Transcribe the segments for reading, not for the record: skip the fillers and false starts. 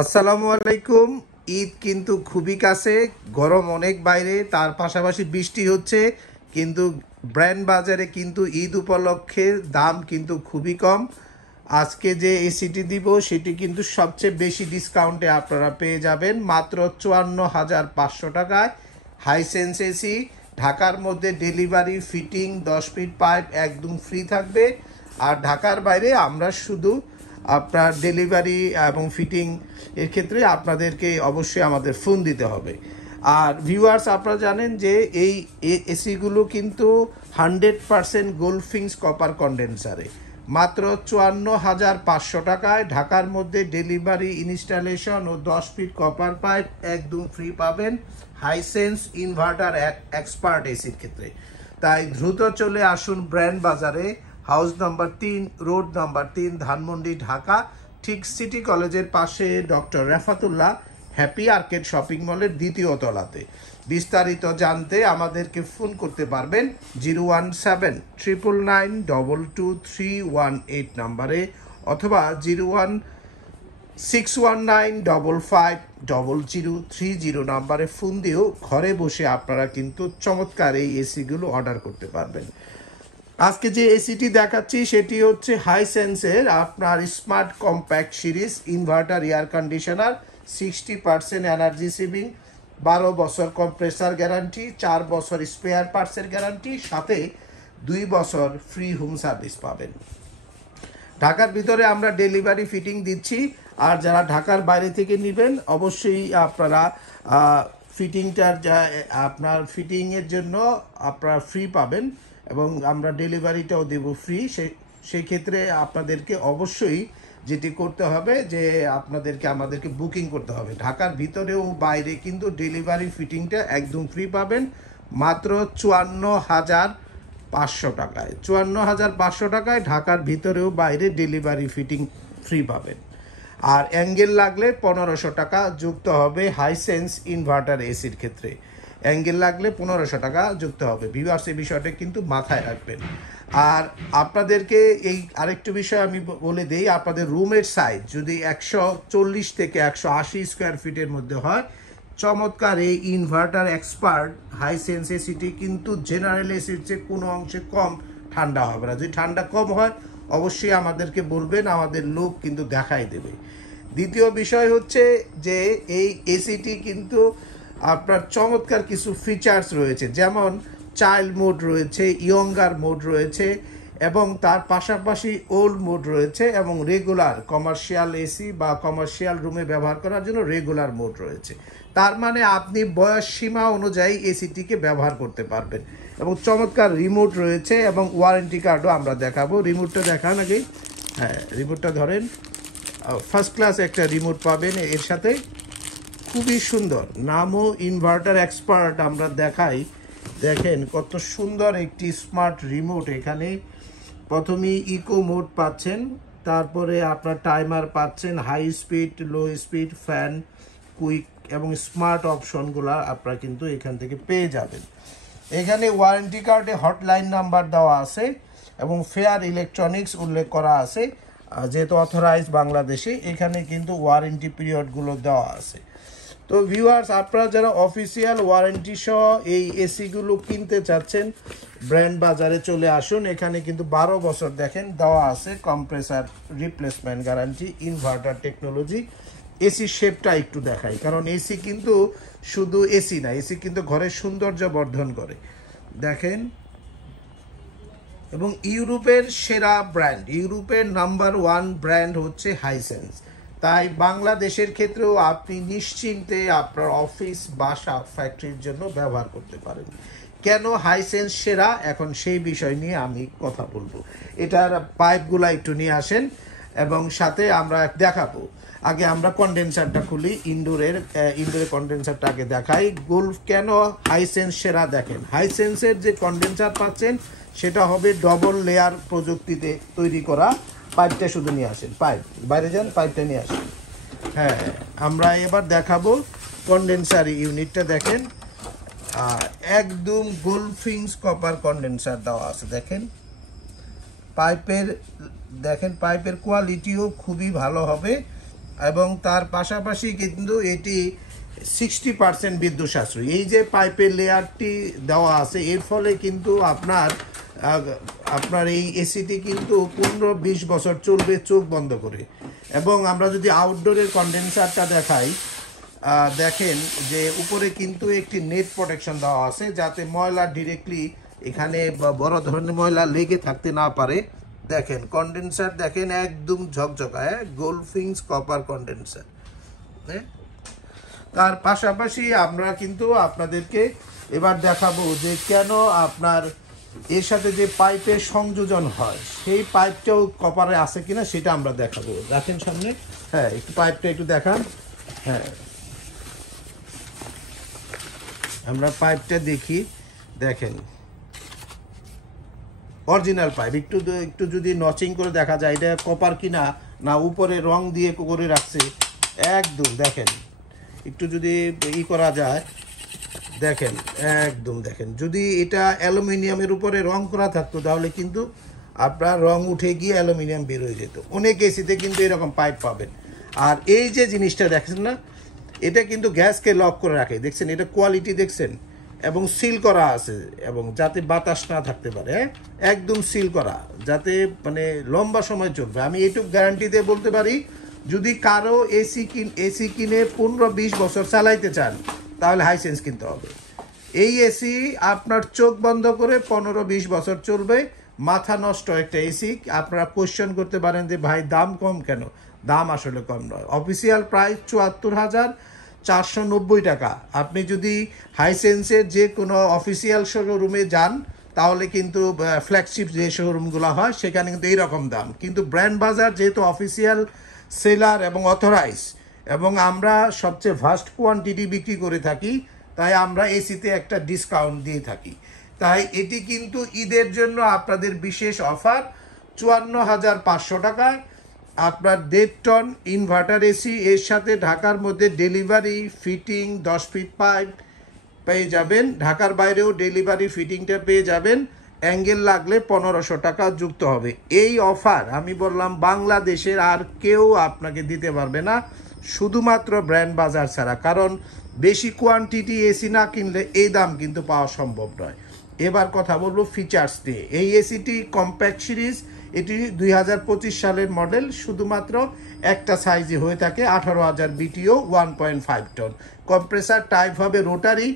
আসসালামু আলাইকুম। ঈদ কিন্তু খুবই কাছে, গরম অনেক বাইরে, তার পাশাপাশি বৃষ্টি হচ্ছে, কিন্তু ব্র্যান্ড বাজারে কিন্তু ঈদ উপলক্ষে দাম কিন্তু খুবই কম। আজকে যে এসিটি দিব সেটি কিন্তু সবচেয়ে বেশি ডিসকাউন্টে আপনারা পেয়ে যাবেন মাত্র 54,500 টাকায়। হাইসেন্স এসি, ঢাকার মধ্যে ডেলিভারি, ফিটিং, 10 ফিট পাইপ একদম ফ্রি থাকবে। আর ঢাকার বাইরে আমরা শুধু আপনার ডেলিভারি এবং ফিটিং এর ক্ষেত্রে আপনাদেরকে অবশ্যই আমাদের ফোন দিতে হবে। আর ভিউয়ার্স, আপনারা জানেন যে এই এসিগুলো কিন্তু 100% গোল্ডফিংস কপার কন্ডেন্সারে মাত্র 54,500 টাকায় ঢাকার মধ্যে ডেলিভারি, ইনস্টলেশন ও 10 ফিট কপার পাইপ একদম ফ্রি পাবেন হাইসেন্স ইনভার্টার এক্সপার্ট এসির ক্ষেত্রে। তাই দ্রুত চলে আসুন ব্র্যান্ড বাজারে, house number 3, road number 3, Dhanmondi, Dhaka, ঠিক সিটি কলেজের পাশে doctor Refatullah happy arcade shopping মলের দ্বিতীয় তলাতে। বিস্তারিত জানতে আমাদেরকে ফোন করতে পারবেন 01799922318 নাম্বারে, অথবা 01619550030 নাম্বারে ফোন দিয়েও ঘরে বসে আপনারা কিন্তু চমৎকার এই এসিগুলো অর্ডার করতে পারবেন। আজকে যে এসিটি দেখাচ্ছি সেটি হচ্ছে হাইসেন্সের আপনার smart compact series inverter air conditioner, 60% energy saving, 12 বছর কম্প্রেসার গ্যারান্টি, 4 বছর স্পেয়ার পার্টসের গ্যারান্টি, সাথে 2 বছর ফ্রি হোম সার্ভিস পাবেন। ঢাকার ভিতরে আমরা ডেলিভারি, ফিটিং দিচ্ছি। আর যারা ঢাকার বাইরে থেকে নেবেন অবশ্যই আপনারা ফিটিংটার আপনার ফিটিংয়ের জন্য আপনারা ফ্রি পাবেন, এবং আমরা ডেলিভারিটাও দেব ফ্রি। সেই ক্ষেত্রে আপনাদেরকে অবশ্যই যেটি করতে হবে যে আপনাদেরকে আমাদেরকে বুকিং করতে হবে। ঢাকার ভিতরেও বাইরে কিন্তু ডেলিভারি, ফিটিংটা একদম ফ্রি পাবেন মাত্র 54,500 টাকায়। 54,500 টাকায় ঢাকার ভিতরেও বাইরে ডেলিভারি, ফিটিং ফ্রি পাবেন। আর অ্যাঙ্গেল লাগলে 1500 টাকা যুক্ত হবে হাইসেন্স ইনভার্টার এসির ক্ষেত্রে। অ্যাঙ্গেল লাগলে 1500 টাকা যুক্ত হবে। ভিউয়ার্স, এই বিষয়টা কিন্তু মাথায় রাখবেন। আর আপনাদেরকে এই আরেকটু বিষয় আমি বলে দিই, আপনাদের রুমের সাইজ যদি 140 থেকে 180 স্কোয়ার ফিটের মধ্যে হয়, চমৎকার এই ইনভার্টার এক্সপার্ট হাইসেন্স এসিটি কিন্তু জেনারেল এসির চেয়ে কোনো অংশে কম ঠান্ডা হবে না। যদি ঠান্ডা কম হয় অবশ্যই আমাদেরকে বলবেন, আমাদের লোক কিন্তু দেখাই দেবে। দ্বিতীয় বিষয় হচ্ছে যে এই এসিটি কিন্তু আপনার চমৎকার কিছু ফিচার্স রয়েছে, যেমন চাইল্ড মোড রয়েছে, ইয়ঙ্গার মোড রয়েছে, এবং তার পাশাপাশি ওল্ড মোড রয়েছে, এবং রেগুলার কমার্শিয়াল এসি বা কমার্শিয়াল রুমে ব্যবহার করার জন্য রেগুলার মোড রয়েছে। তার মানে আপনি বয়স সীমা অনুযায়ী এসিটিকে ব্যবহার করতে পারবেন। এবং চমৎকার রিমোট রয়েছে, এবং ওয়ারেন্টি কার্ডও আমরা দেখাবো। রিমোটটা দেখান আগে। হ্যাঁ, রিমোটটা ধরেন। ফার্স্ট ক্লাস একটা রিমোট পাবেন এর সাথে, খুবই সুন্দর। নামও ইনভার্টার এক্সপার্ট, আমরা দেখাই। দেখেন কত সুন্দর একটি স্মার্ট রিমোট। এখানে প্রথমেই ইকো মোড পাচ্ছেন, তারপরে আপনার টাইমার পাচ্ছেন, high speed, low speed, fan, quick এবং স্মার্ট অপশনগুলো আপনারা কিন্তু এখান থেকে পেয়ে যাবেন। এখানে ওয়ারেন্টি কার্ডে হটলাইন নাম্বার দেওয়া আছে এবং ফেয়ার ইলেকট্রনিক্স উল্লেখ করা আছে। যেহেতু অথরাইজ বাংলাদেশে, এখানে কিন্তু ওয়ারেন্টি পিরিয়ডগুলো দেওয়া আছে। তো ভিউয়ার্স, আপনারা যারা অফিসিয়াল ওয়ারেন্টি সহ এই এসিগুলো কিনতে চাচ্ছেন, ব্র্যান্ড বাজারে চলে আসুন। এখানে কিন্তু 12 বছর দেখেন দেওয়া আছে compressor replacement guarantee, inverter technology. AC শেপটা একটু দেখাই, কারণ এসি কিন্তু শুধু এসি না, এসি কিন্তু ঘরের সৌন্দর্য বর্ধন করে। দেখেন, এবং ইউরোপের সেরা ব্র্যান্ড, ইউরোপের নাম্বার 1 ব্র্যান্ড হচ্ছে হাইসেন্স। তাই বাংলাদেশের ক্ষেত্রেও আপনি নিশ্চিন্তে আপনার অফিস, বাসা, ফ্যাক্টরির জন্য ব্যবহার করতে পারেন। কেন হাইসেন্স সেরা, এখন সেই বিষয় নিয়ে আমি কথা বলবো। এটার পাইপগুলো একটু নিয়ে আসেন এবং সাথে আমরা দেখাবো। আগে আমরা কন্ডেন্সারটা খুলি, ইনডোরের কন্ডেন্সারটা আগে দেখাই। গোল্ফ কেন হাইসেন্স সেরা, দেখেন হাইসেন্সের যে কন্ডেন্সার পাচ্ছেন সেটা হবে ডবল লেয়ার প্রযুক্তিতে তৈরি করা। পাইপটা শুধু নিয়ে আসেন, পাইপ বাইরে যান, পাইপটা নিয়ে আসেন। হ্যাঁ, আমরা এবার দেখাবো কন্ডেন্সার ইউনিটটা। দেখেন একদম গোল্ডফিংস কপার কন্ডেন্সার দেওয়া আছে। দেখেন পাইপের কোয়ালিটিও খুবই ভালো হবে। এবং তার পাশাপাশি কিন্তু এটি 60% বিদ্যুৎ সাশ্রয়ী। এই যে পাইপের লেয়ারটি দেওয়া আছে এর ফলে কিন্তু আপনার এই এসিটি কিন্তু 15-20 বছর চলবে চোখ বন্ধ করে। এবং আমরা যদি আউটডোরের কন্ডেন্সারটা দেখাই, দেখেন যে উপরে কিন্তু একটি নেট প্রোটেকশন দেওয়া আছে যাতে ময়লা ডিরেক্টলি এখানে বড় ধরনের ময়লা লেগে থাকতে না পারে। দেখেন কন্ডেন্সার দেখেন একদম ঝকঝকা, গোল্ডফিংস কপার কন্ডেন্সার। তার পাশাপাশি আমরা কিন্তু আপনাদেরকে এবার দেখাবো যে কেন আপনার এর সাথে যে পাইপের সংযোজন হয় সেই পাইপটাও কপারে আছে কিনা সেটা আমরা দেখাবো। দেখেন সামনে, হ্যাঁ একটু পাইপটা একটু দেখান। হ্যাঁ আমরা পাইপটা দেখি, দেখেন অরিজিনাল পাইপ। একটু যদি নচিং করে দেখা যায় এটা কপার কিনা না উপরে রং দিয়ে করে রাখছে, একদম দেখেন একটু যদি করা যায়, দেখেন একদম দেখেন। যদি এটা অ্যালুমিনিয়ামের উপরে রং করা থাকতো তাহলে কিন্তু আপনার রং উঠে গিয়ে অ্যালুমিনিয়াম বের হয়ে যেত। অনেক এসিতে কিন্তু এরকম পাইপ পাবেন। আর এই যে জিনিসটা দেখছেন না, এটা কিন্তু গ্যাসকে লক করে রাখে, দেখছেন এটা কোয়ালিটি দেখছেন, এবং সিল করা আছে এবং যাতে বাতাস না থাকতে পারে, একদম সিল করা যাতে মানে লম্বা সময় চলবে। আমি এইটুকু গ্যারান্টি দিয়ে বলতে পারি যদি কারো এসি কিনে 15-20 বছর চালাইতে চান তাহলে হাইসেন্স কিনতে হবে। এই এসি আপনার চোখ বন্ধ করে 15-20 বছর চলবে, মাথা নষ্ট একটা এসি। আপনারা কোয়েশ্চেন করতে পারেন যে ভাই দাম কম কেন? দাম আসলে কম নয়। অফিসিয়াল প্রাইস 74,490 টাকা। আপনি যদি হাইসেন্সের যে কোনো অফিসিয়াল শোরুমে যান তাহলে কিন্তু ফ্ল্যাগশিপ যে শোরুমগুলো হয় সেখানে কিন্তু এইরকম দাম, কিন্তু ব্র্যান্ড বাজার যেহেতু অফিসিয়াল সেলার এবং অথরাইজ এবং আমরা সবচেয়ে ভাস্ট কোয়ান্টিটি বিক্রি করে থাকি, তাই আমরা এসিতে একটা ডিসকাউন্ট দিয়ে থাকি। তাই এটি কিন্তু ঈদের জন্য আপনাদের বিশেষ অফার 54,500 টাকায় আপনার 1.5 টন ইনভার্টার এসি, এর সাথে ঢাকার মধ্যে ডেলিভারি ফিটিং 10 ফিট পাইপ পেয়ে যাবেন। ঢাকার বাইরেও ডেলিভারি ফিটিংটা পেয়ে যাবেন। অ্যাঙ্গেল লাগলে 1500 টাকা যুক্ত হবে। এই অফার আমি বললাম বাংলাদেশের আর কেউ আপনাকে দিতে পারবে না, শুধুমাত্র ব্র্যান্ড বাজার ছাড়া। কারণ বেশি কোয়ান্টিটি এসি না কিনলে এই দাম কিন্তু পাওয়া সম্ভব নয়। এবার কথা বলবো ফিচার্স নিয়ে। এই এসিটি কম্প্যাক্ট সিরিজ, এটি 2025 সালের মডেল, শুধুমাত্র একটা সাইজে হয়ে থাকে, 18,000 বিটিও, 1.5 টন। কম্প্রেসার টাইপ হবে রোটারি,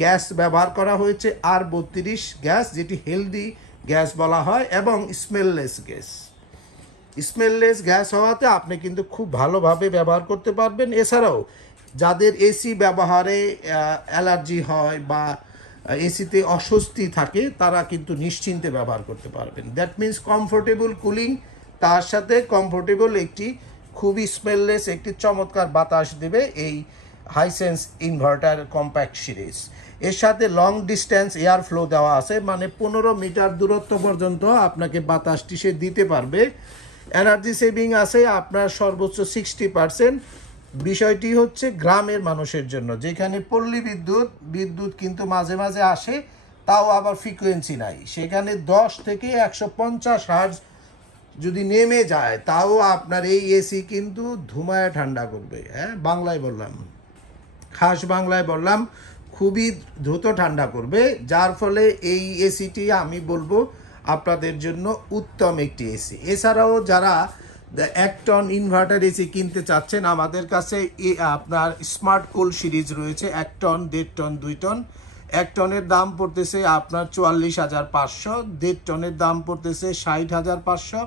গ্যাস ব্যবহার করা হয়েছে R32 গ্যাস, যেটি হেলদি গ্যাস বলা হয়, এবং স্মেললেস গ্যাস। স্মেললেস গ্যাস হওয়াতে আপনি কিন্তু খুব ভালোভাবে ব্যবহার করতে পারবেন। এছাড়াও যাদের এসি ব্যবহারে অ্যালার্জি হয় বা এসিতে অস্বস্তি থাকে তারা কিন্তু নিশ্চিন্তে ব্যবহার করতে পারবেন। দ্যাট মিন্স কমফোর্টেবল কুলিং, তার সাথে কমফোর্টেবল একটি খুবই স্মেললেস একটি চমৎকার বাতাস দেবে এই হাইসেন্স ইনভার্টার কম্প্যাক্ট সিরিজ। এর সাথে লং ডিস্টেন্স এয়ার ফ্লো দেওয়া আছে, মানে 15 মিটার দূরত্ব পর্যন্ত আপনাকে বাতাসটি সে দিতে পারবে। এনার্জি সেভিং আছে আপনার সর্বোচ্চ 60%। বিষয়টি হচ্ছে গ্রামের মানুষের জন্য, যেখানে পল্লী বিদ্যুৎ কিন্তু মাঝে মাঝে আসে, তাও আবার ফ্রিকোয়েন্সি নাই, সেখানে 10 থেকে 150 হার্জ যদি নেমে যায় তাও আপনার এই এসি কিন্তু ধুমায় ঠান্ডা করবে। হ্যাঁ, বাংলায় বললাম, খাস বাংলায় বললাম, খুবই দ্রুত ঠান্ডা করবে, যার ফলে এই এসিটি আমি বলবো আপনাদের জন্য উত্তম একটি এসি। এছাড়াও যারা 1 টন ইনভার্টার এসি কিনতে চাচ্ছেন, আমাদের কাছে আপনার স্মার্ট কুল সিরিজ রয়েছে, 1 টন, 1.5 টন, 2 টন। 1 টনের দাম পড়তেছে আপনার 44,500, 1.5 টনের দাম পড়তেছে 60,500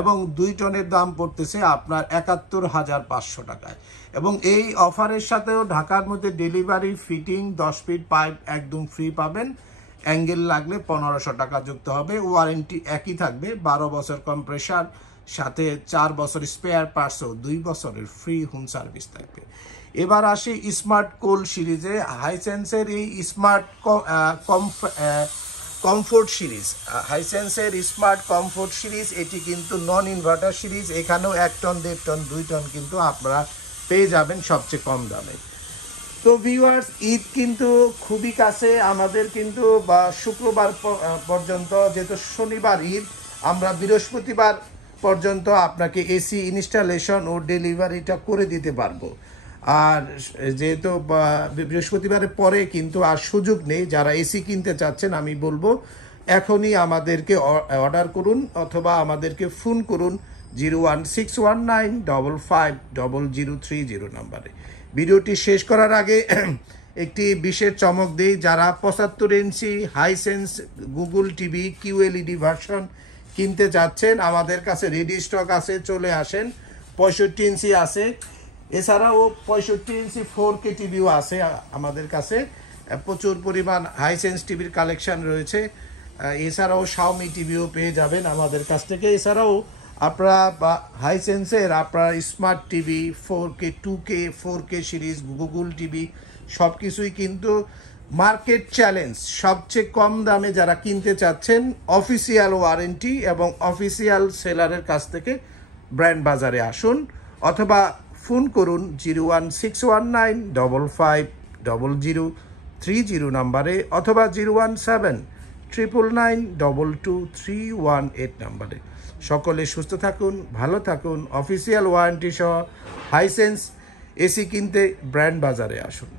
এবং 2 টনের দাম পড়তেছে আপনার 71,500 টাকায়। এবং এই অফারের সাথেও ঢাকার মধ্যে ডেলিভারি ফিটিং 10 ফিট পাইপ একদম ফ্রি পাবেন। অ্যাঙ্গেল লাগলে 1500 টাকা যুক্ত হবে। ওয়ারেন্টি একই থাকবে, 12 বছর কম্প্রেসার, সাথে 4 বছর স্পেয়ার পার্টসও 2 বছরের ফ্রি হোম সার্ভিস থাকবে। এবার আসি স্মার্ট কুল সিরিজে। হাইসেন্সের এই স্মার্ট কমফোর্ট সিরিজ, হাইসেন্সের স্মার্ট কমফোর্ট সিরিজ, এটি কিন্তু নন ইনভার্টার সিরিজ। এখানেও 1 টন, 1.5 টন, 2 টন কিন্তু আপনারা পেয়ে যাবেন সবচেয়ে কম দামে। তো ভিউয়ার্স, ঈদ কিন্তু খুবই কাছে আমাদের, কিন্তু শুক্রবার পর্যন্ত, যেহেতু শনিবার ঈদ, আমরা বৃহস্পতিবার পর্যন্ত আপনাকে এসি ইনস্টলেশন ও ডেলিভারিটা করে দিতে পারবো। আর যেহেতু বৃহস্পতিবারের পরে কিন্তু আর সুযোগ নেই, যারা এসি কিনতে চাচ্ছেন আমি বলবো এখনই আমাদেরকে অর্ডার করুন অথবা আমাদেরকে ফোন করুন 01619550030 নাম্বারে। ভিডিওটি শেষ করার আগে একটি বিশেষ চমক দিই, যারা 75 inch Hisense Google TV QLED version কিনতে চাচ্ছেন আমাদের কাছে রেডি স্টক আছে, চলে আসেন। 65 ইঞ্চি আছে, এছাড়াও 65 ইঞ্চি 4K টিভিও আছে আমাদের কাছে। প্রচুর পরিমাণ হাইসেন্স টিভির কালেকশন রয়েছে। এছাড়াও শাওমি টিভিও পেয়ে যাবেন আমাদের কাছ থেকে। এছাড়াও আপনারা হাইসেন্সের আপনার smart TV 4K 2K 4K series Google TV সব কিছুই কিন্তু মার্কেট চ্যালেঞ্জ সবচেয়ে কম দামে যারা কিনতে চাচ্ছেন অফিসিয়াল ওয়ারেন্টি এবং অফিসিয়াল সেলারের কাছ থেকে ব্র্যান্ড বাজারে আসুন অথবা ফোন করুন 01619550030 নাম্বারে অথবা 01799922318 নাম্বারে। সকলে সুস্থ থাকুন, ভালো থাকুন। অফিসিয়াল ওয়ারেন্টি সহ হাইসেন্স এসি কিনতে ব্র্যান্ড বাজারে আসুন।